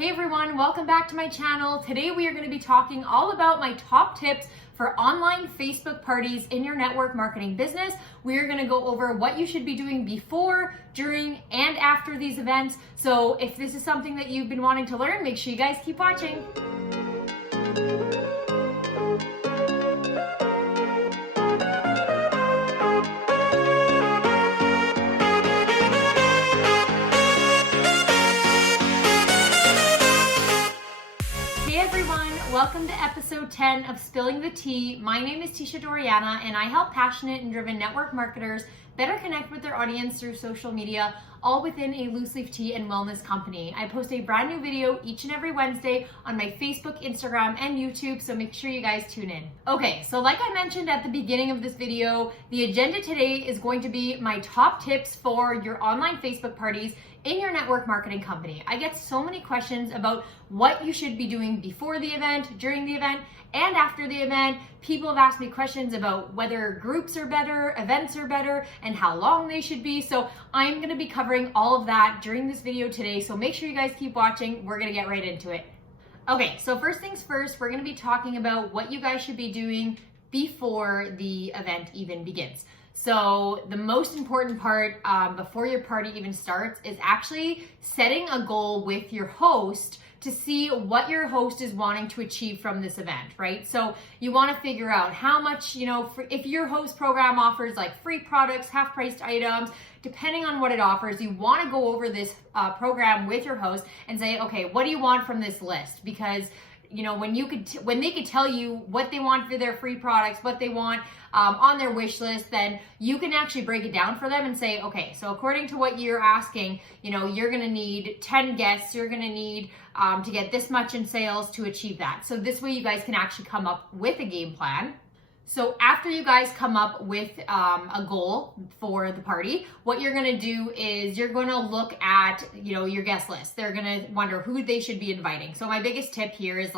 Hey everyone, welcome back to my channel. Today we are going to be talking all about my top tips for online Facebook parties in your network marketing business. We are going to go over what you should be doing before, during, and after these events. So if this is something that you've been wanting to learn, make sure you guys keep watching. Hey everyone, welcome to episode 10 of Spilling the Tea. My name is Tisha Doriana and I help passionate and driven network marketers better connect with their audience through social media, all within a loose leaf tea and wellness company. I post a brand new video each and every Wednesday on my Facebook, Instagram, and YouTube, so make sure you guys tune in. Okay, so like I mentioned at the beginning of this video, the agenda today is going to be my top tips for your online Facebook parties in your network marketing company. I get so many questions about what you should be doing before the event, during the event, and after the event. People have asked me questions about whether groups are better, events are better, and how long they should be. So I'm going to be covering all of that during this video today. So make sure you guys keep watching. We're going to get right into it. Okay, so first things first, we're going to be talking about what you guys should be doing before the event even begins. So the most important part before your party even starts is actually setting a goal with your host to see what your host is wanting to achieve from this event, right? So you want to figure out how much, if your host program offers like free products, half-priced items, depending on what it offers, you want to go over this program with your host and say, okay, what do you want from this list? Because when they could tell you what they want for their free products, what they want on their wish list, then you can actually break it down for them and say, okay, so according to what you're asking, you're going to need 10 guests, you're going to need to get this much in sales to achieve that. So this way you guys can actually come up with a game plan. So after you guys come up with a goal for the party, what you're gonna do is you're gonna look at, your guest list. They're gonna wonder who they should be inviting. So my biggest tip here is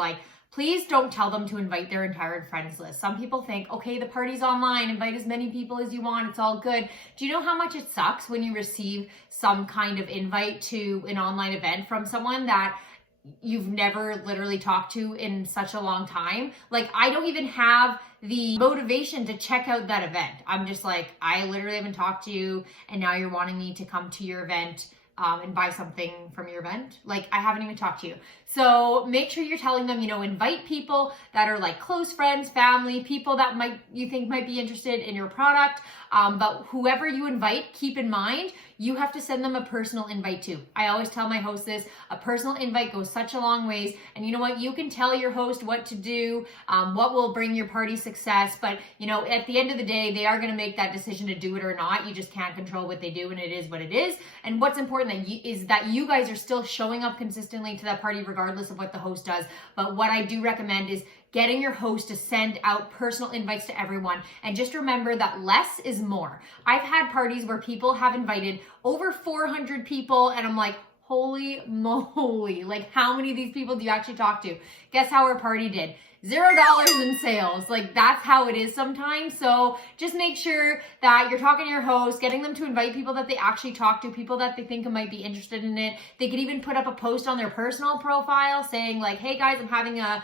please don't tell them to invite their entire friends list. Some people think, okay, the party's online, invite as many people as you want, it's all good. Do you know how much it sucks when you receive some kind of invite to an online event from someone that you've never literally talked to in such a long time? I don't even have the motivation to check out that event. I'm just I literally haven't talked to you and now you're wanting me to come to your event and buy something from your event. I haven't even talked to you. So make sure you're telling them, invite people that are close friends, family, people that you think might be interested in your product. But whoever you invite, keep in mind, you have to send them a personal invite too. I always tell my hosts this, a personal invite goes such a long ways. And you know what? You can tell your host what to do, what will bring your party success. But at the end of the day, they are going to make that decision to do it or not. You just can't control what they do, and it is what it is. And what's important is that you guys are still showing up consistently to that party regardless of what the host does. But what I do recommend is getting your host to send out personal invites to everyone. And just remember that less is more. I've had parties where people have invited over 400 people and I'm like, holy moly, how many of these people do you actually talk to? Guess how our party did? $0 in sales. That's how it is sometimes. So just make sure that you're talking to your host, getting them to invite people that they actually talk to, people that they think might be interested in it. They could even put up a post on their personal profile saying hey guys, I'm having a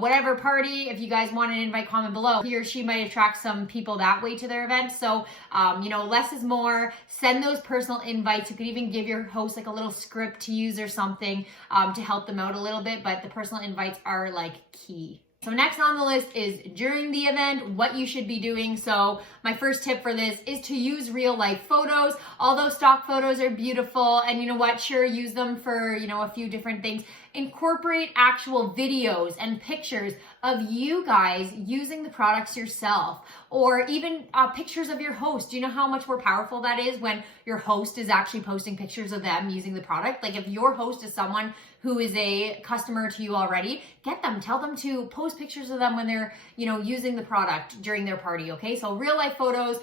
whatever party. If you guys want an invite, comment below. He or she might attract some people that way to their event. So, less is more. Send those personal invites. You could even give your host a little script to use or something to help them out a little bit. But the personal invites are key. So next on the list is during the event, what you should be doing. So my first tip for this is to use real life photos. Although stock photos are beautiful and you know what, sure, use them for, a few different things. Incorporate actual videos and pictures of you guys using the products yourself, or even pictures of your host. Do you know how much more powerful that is when your host is actually posting pictures of them using the product? If your host is someone who is a customer to you already, tell them to post pictures of them when they're, using the product during their party, okay? So real life photos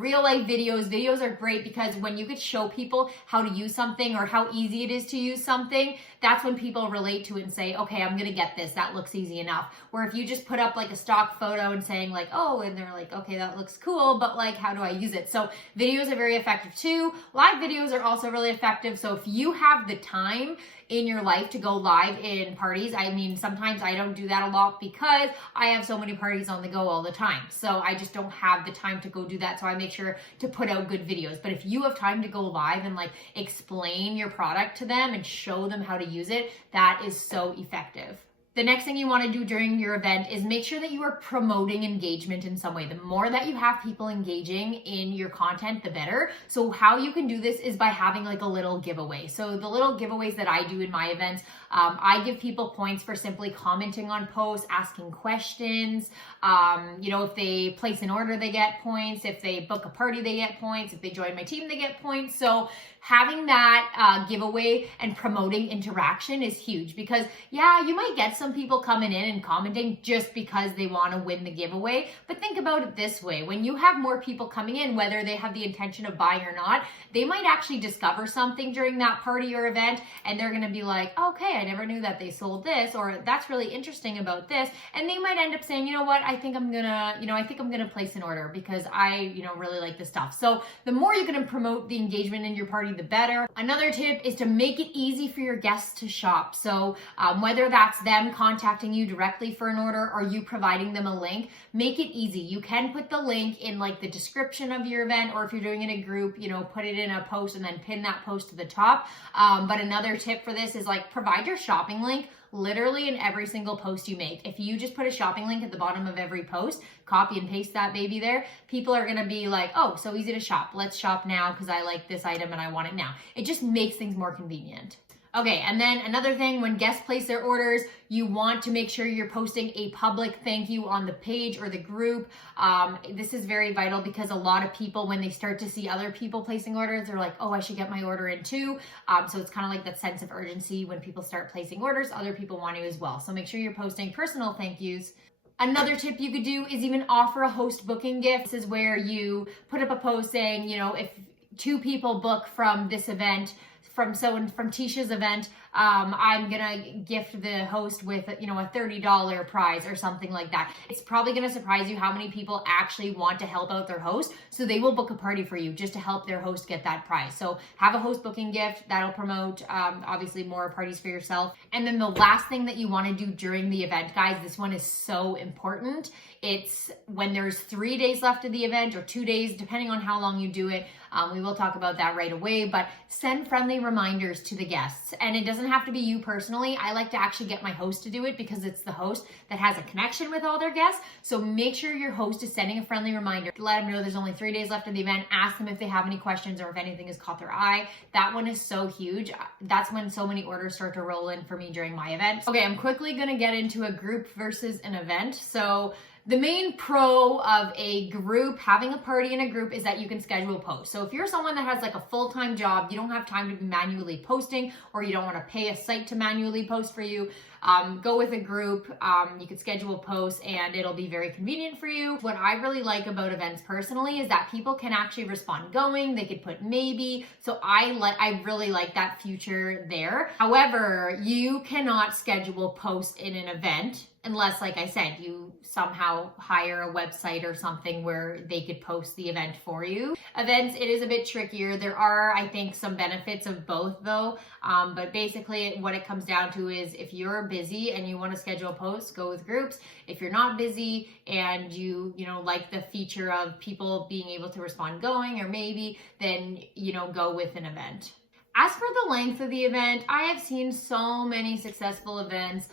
real life videos. Videos are great because when you could show people how to use something or how easy it is to use something, that's when people relate to it and say, okay, I'm gonna get this, that looks easy enough. Where if you just put up like a stock photo and saying like, oh, and they're like, okay, that looks cool, but like, how do I use it? So videos are very effective too. Live videos are also really effective. So if you have the time in your life to go live in parties, I mean, sometimes I don't do that a lot because I have so many parties on the go all the time. So I just don't have the time to go do that. So I make sure to put out good videos. But if you have time to go live and like explain your product to them and show them how to use it, that is so effective. The next thing you want to do during your event is make sure that you are promoting engagement in some way. The more that you have people engaging in your content, the better. So how you can do this is by having like a little giveaway. So the little giveaways that I do in my events, I give people points for simply commenting on posts, asking questions. If they place an order, they get points. If they book a party, they get points. If they join my team, they get points. So having that giveaway and promoting interaction is huge because you might get some people coming in and commenting just because they want to win the giveaway. But think about it this way. When you have more people coming in, whether they have the intention of buying or not, they might actually discover something during that party or event and they're going to be like, okay, I never knew that they sold this, or that's really interesting about this. And they might end up saying, you know what, I think I'm going to place an order because I, really like this stuff. So the more you can promote the engagement in your party, the better. Another tip is to make it easy for your guests to shop. So whether that's them contacting you directly for an order or you providing them a link, make it easy. You can put the link in like the description of your event, or if you're doing it in a group, put it in a post and then pin that post to the top. But another tip for this is like provide your shopping link literally in every single post you make. If you just put a shopping link at the bottom of every post, copy and paste that baby there, people are gonna be like, oh, so easy to shop. Let's shop now because I like this item and I want it now. It just makes things more convenient. Okay, and then another thing, when guests place their orders, you want to make sure you're posting a public thank you on the page or the group. This is very vital because a lot of people, when they start to see other people placing orders, they're like, oh, I should get my order in too. So it's kind of like that sense of urgency when people start placing orders, other people want to as well. So make sure you're posting personal thank yous. Another tip you could do is even offer a host booking gift. This is where you put up a post saying, if 2 people book from this event, from Tisha's event, I'm gonna gift the host with a $30 prize or something like that. It's probably gonna surprise you how many people actually want to help out their host, so they will book a party for you just to help their host get that prize. So have a host booking gift. That'll promote obviously more parties for yourself. And then the last thing that you want to do during the event, guys, this one is so important. It's when there's 3 days left of the event or 2 days, depending on how long you do it. We will talk about that right away, but send friendly reminders to the guests. And it doesn't have to be you personally. I like to actually get my host to do it because it's the host that has a connection with all their guests. So make sure your host is sending a friendly reminder. Let them know there's only 3 days left of the event. Ask them if they have any questions or if anything has caught their eye. That one is so huge. That's when so many orders start to roll in for me during my event. Okay, I'm quickly gonna get into a group versus an event. So the main pro of a group, having a party in a group, is that you can schedule posts. So if you're someone that has like a full-time job, you don't have time to be manually posting, or you don't want to pay a site to manually post for you, go with a group. You can schedule posts and it'll be very convenient for you. What I really like about events personally is that people can actually respond going. They could put maybe. So I really like that feature there. However, you cannot schedule posts in an event unless, like I said, you somehow hire a website or something where they could post the event for you. Events, it is a bit trickier. There are, I think, some benefits of both though. But basically what it comes down to is if you're busy and you want to schedule posts, go with groups. If you're not busy and you like the feature of people being able to respond going or maybe, then, go with an event. As for the length of the event, I have seen so many successful events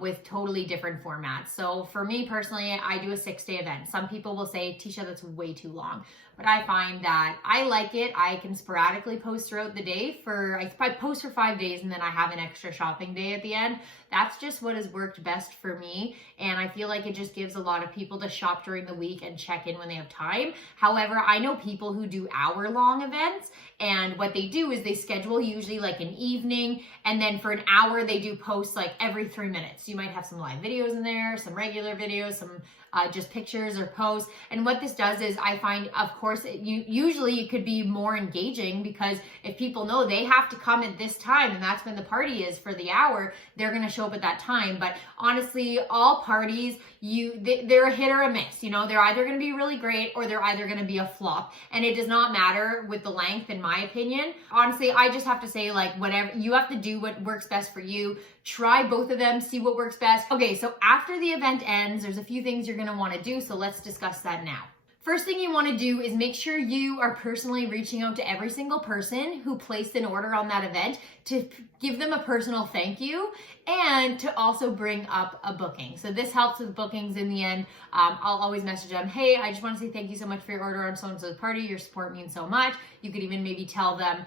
with totally different formats. So for me personally, I do a 6-day event. Some people will say, Tisha, that's way too long. but I find that I like it. I can sporadically post throughout the day I post for 5 days and then I have an extra shopping day at the end. That's just what has worked best for me. And I feel like it just gives a lot of people to shop during the week and check in when they have time. However, I know people who do hour-long events, and what they do is they schedule usually like an evening, and then for an hour they do posts like every 3 minutes. You might have some live videos in there, some regular videos, some just pictures or posts. And what this does is I find, of course, usually it could be more engaging, because if people know they have to come at this time and that's when the party is for the hour, they're going to show up at that time. But honestly, all parties, they're a hit or a miss. You know, they're either going to be really great or they're either going to be a flop. And it does not matter with the length, in my opinion. Honestly, I just have to say, like, whatever, you have to do what works best for you. Try both of them, see what works best. Okay, so after the event ends, there's a few things you're going to want to do. So let's discuss that now. First thing you want to do is make sure you are personally reaching out to every single person who placed an order on that event to give them a personal thank you, and to also bring up a booking. So this helps with bookings in the end. I'll always message them, hey, I just want to say thank you so much for your order on so-and-so's party. Your support means so much. You could even maybe tell them,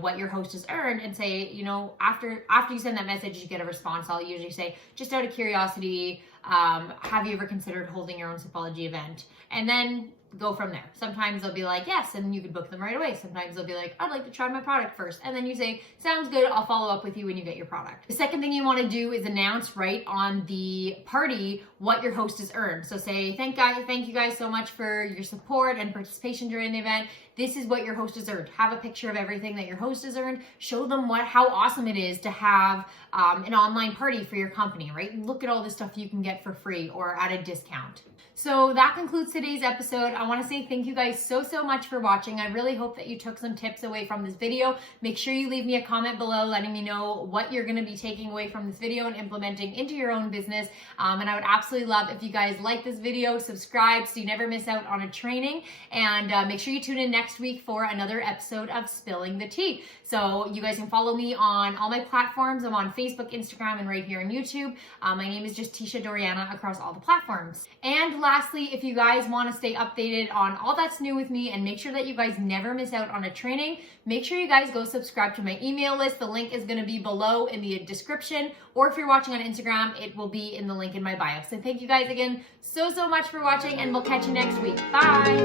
what your host has earned, and say, after you send that message, you get a response. I'll usually say, just out of curiosity, have you ever considered holding your own Sipology event? And then go from there. Sometimes they'll be like, yes, and you can book them right away. Sometimes they'll be like, I'd like to try my product first. And then you say, sounds good, I'll follow up with you when you get your product. The second thing you want to do is announce right on the party what your host has earned. So say, thank you guys so much for your support and participation during the event. This is what your host has earned. Have a picture of everything that your host has earned. Show them how awesome it is to have an online party for your company, right? Look at all the stuff you can get for free or at a discount. So that concludes today's episode. I want to say thank you guys so much for watching. I really hope that you took some tips away from this video. Make sure you leave me a comment below letting me know what you're going to be taking away from this video and implementing into your own business. And I would absolutely love if you guys like this video, subscribe so you never miss out on a training, and make sure you tune in next week for another episode of Spilling the Tea. So you guys can follow me on all my platforms. I'm on Facebook, Instagram, and right here on YouTube. My name is just Tisha Doriana across all the platforms. And lastly, if you guys want to stay updated on all that's new with me and make sure that you guys never miss out on a training, make sure you guys go subscribe to my email list. The link is going to be below in the description, or if you're watching on Instagram, it will be in the link in my bio. So thank you guys again so much for watching, and we'll catch you next week. Bye.